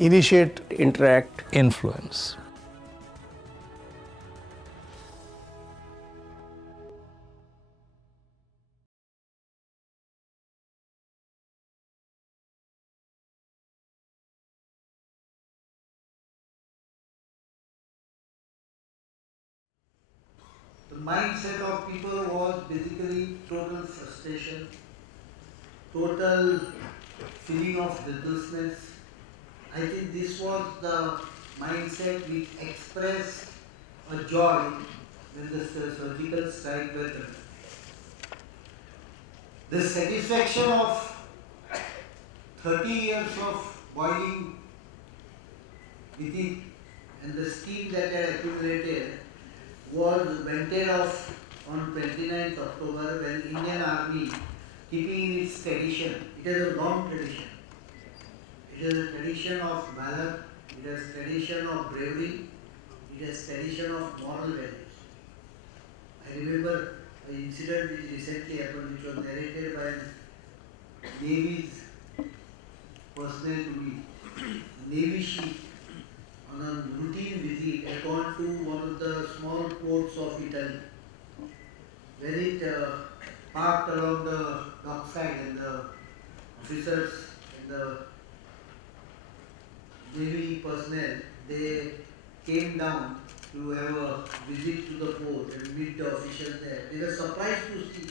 initiate, interact, influence. The mindset of people was basically total frustration, total feeling of helplessness. I think this was the mindset which expressed a joy when the surgical strike were done. The satisfaction of 30 years of boiling with it and the steam that had accumulated was vented off on 29th October when Indian Army, keeping its tradition, it is a long tradition. It is a tradition of valor, it is a tradition of bravery, it is a tradition of moral values. I remember an incident which recently happened, which was narrated by Navy's personnel to me. Navy ship on a routine visit had gone to one of the small ports of Italy, where it parked along the dockside, and the officers and the Navy personnel, they came down to have a visit to the port and meet the officials there. They were surprised to see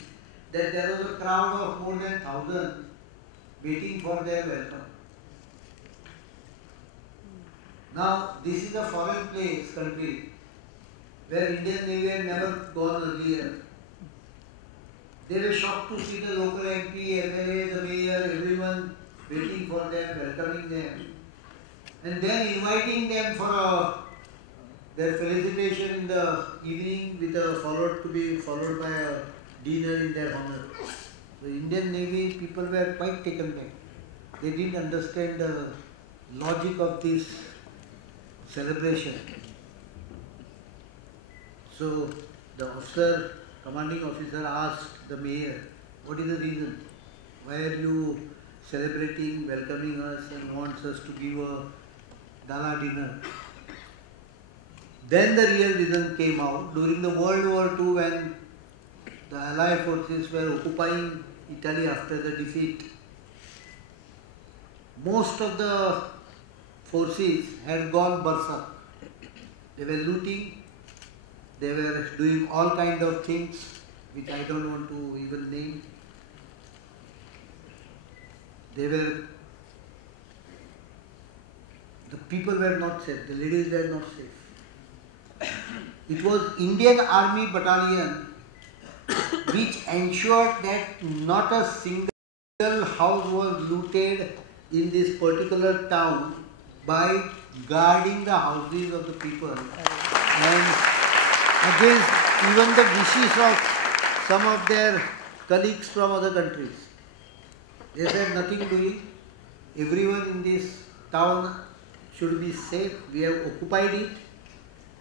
that there was a crowd of more than 1,000 waiting for their welcome. Now, this is a foreign place, country, where Indian Navy had never gone earlier. They were shocked to see the local MP, MLA, the mayor, everyone waiting for them, welcoming them, and then inviting them for their felicitation in the evening with to be followed by a dinner in their honor. The Indian Navy people were quite taken back. They didn't understand the logic of this celebration. So the commanding officer asked the mayor, what is the reason? Why are you celebrating, welcoming us and wants us to give a gala dinner? Then the real reason came out. During the World War II, when the Allied forces were occupying Italy after the defeat, most of the forces had gone berserk. They were looting, they were doing all kinds of things which I don't want to even name. The people were not safe, the ladies were not safe. It was Indian Army battalion which ensured that not a single house was looted in this particular town by guarding the houses of the people and against even the wishes of some of their colleagues from other countries. They said nothing doing, everyone in this town should be safe, we have occupied it,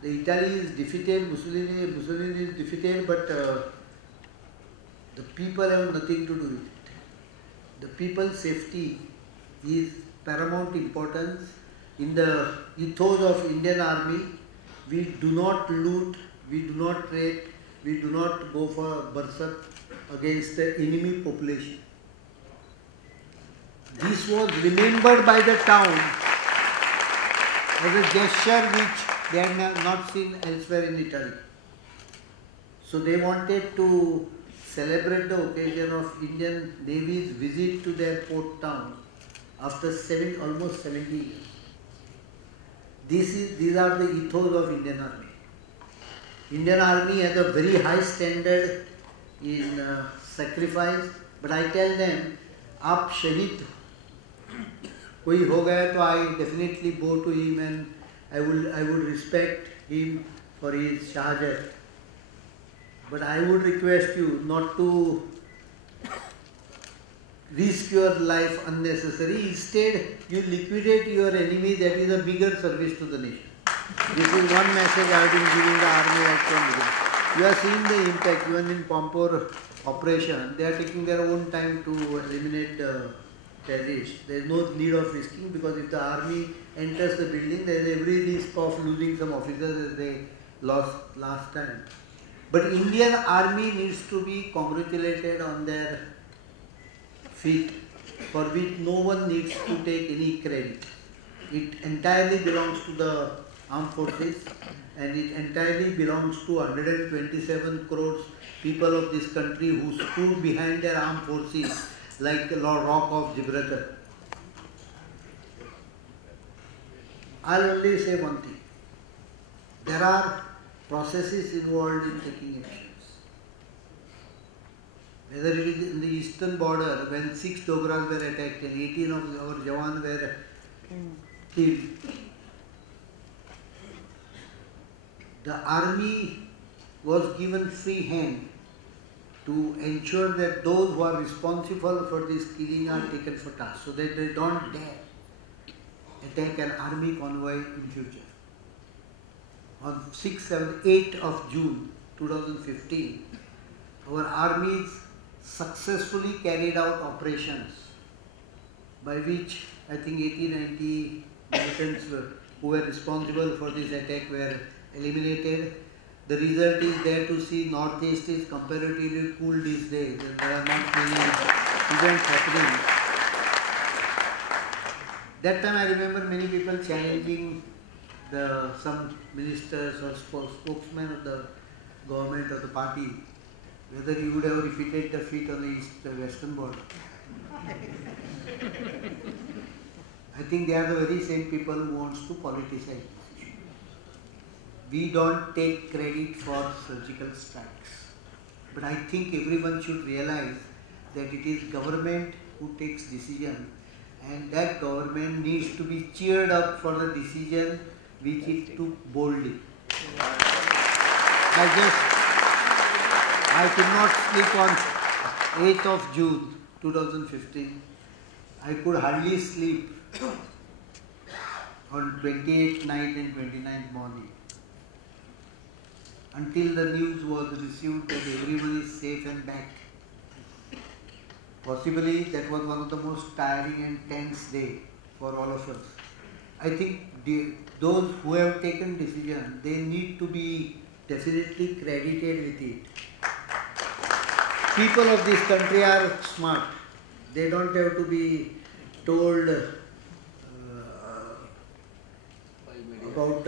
the Italy is defeated, Mussolini is defeated, but the people have nothing to do with it. The people's safety is paramount importance. In the ethos of Indian Army, we do not loot, we do not rape, we do not go for berserk against the enemy population. This was remembered by the town as a gesture which they had not seen elsewhere in Italy. So they wanted to celebrate the occasion of Indian Navy's visit to their port town after almost 70 years. These are the ethos of Indian Army. Indian Army has a very high standard in sacrifice, but I tell them, आप शहीद कोई हो गया तो I definitely go to him and I would respect him for his shahadat. But I would request you not to risk your life unnecessarily. Instead, you liquidate your enemy. That is a bigger service to the nation. This is one message I have been giving the army right from the beginning. You are seeing the impact even in Pampore operation. They are taking their own time to eliminate the terrorists. There is no need of risking, because if the army enters the building, there is every risk of losing some officers as they lost last time. But Indian army needs to be congratulated on their feat, for which no one needs to take any credit. It entirely belongs to the armed forces, and it entirely belongs to 127 crores people of this country who stood behind their armed forces like the Rock of Gibraltar. I'll only say one thing. There are processes involved in taking actions. Whether it is in the eastern border, when 6 Dogras were attacked and 18 of our Jawan were killed, the army was given free hand to ensure that those who are responsible for this killing are taken for task, so that they don't dare attack an army convoy in future. On 6, 7, 8 of June 2015, our armies successfully carried out operations by which I think 80-90 militants who were responsible for this attack were eliminated. The result is there to see. Northeast is comparatively cool these days, and there are not many events happening. That time I remember many people challenging some ministers or spokesmen of the government or the party whether he would have repeated the feat on the western border. I think they are the very same people who wants to politicize. We don't take credit for surgical strikes, but I think everyone should realize that it is government who takes decision, and that government needs to be cheered up for the decision which it took boldly. I could not sleep on 8th of June 2015. I could hardly sleep on 28th night and 29th morning until the news was received that everyone is safe and back. Possibly that was one of the most tiring and tense days for all of us. I think those who have taken decision, they need to be definitely credited with it. People of this country are smart. They don't have to be told about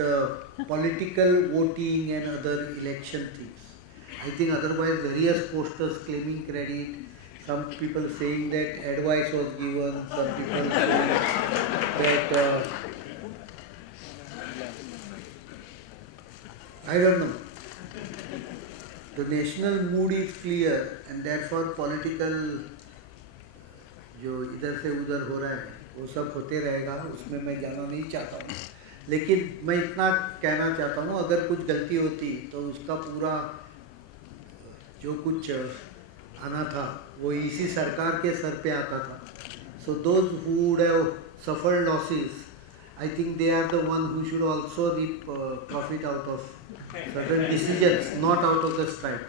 political voting and other election things. I think otherwise various posters claiming credit, some people saying that advice was given, some people saying that I don't know. The national mood is clear, and therefore political जो इधर से उधर हो रहा है वो सब होते रहेगा, उसमें मैं जाना नहीं चाहता हूँ. लेकिन मैं इतना कहना चाहता हूँ, अगर कुछ गलती होती तो उसका पूरा जो कुछ आना था वो इसी सरकार के सर पे आता था. So those who would have suffered losses, I think they are the one who should also reap profit out of certain decisions, not out of the strike,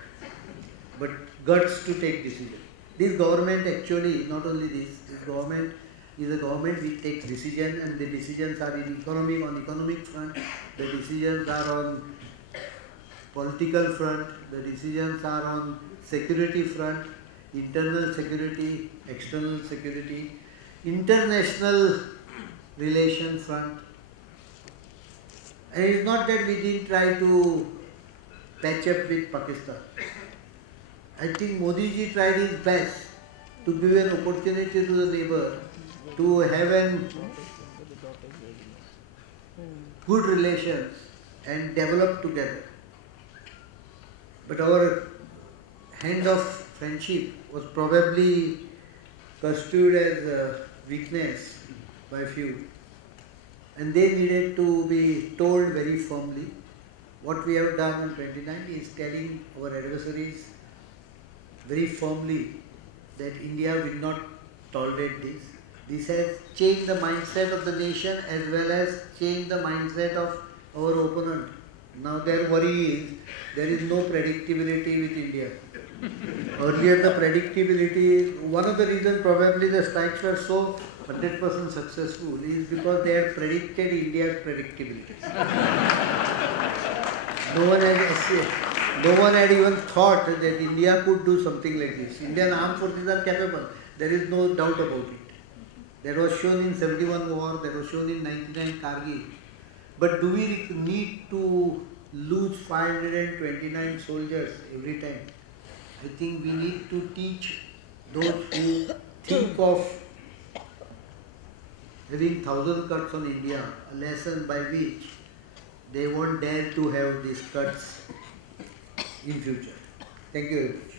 but guts to take decisions. This government actually, not only this government is a government which takes decisions, and the decisions are on economic front, the decisions are on political front, the decisions are on security front, internal security, external security, international relation front. And it's not that we didn't try to patch up with Pakistan. I think Modi ji tried his best to give an opportunity to the neighbor to have good relations and develop together. But our hand of friendship was probably construed as a weakness by few. And they needed to be told very firmly. What we have done on 29 is telling our adversaries very firmly that India will not tolerate this. This has changed the mindset of the nation as well as changed the mindset of our opponent. Now their worry is there is no predictability with India. Earlier the predictability, one of the reasons probably the strikes were so 100% successful is because they had predicted India's predictability. No one had even thought that India could do something like this. Indian armed forces are capable. There is no doubt about it. That was shown in 71 war, that was shown in 99 Kargil. But do we need to lose 529 soldiers every time? I think we need to teach those who think of having 1,000 cuts on India a lesson by which they won't dare to have these cuts in future. Thank you very much.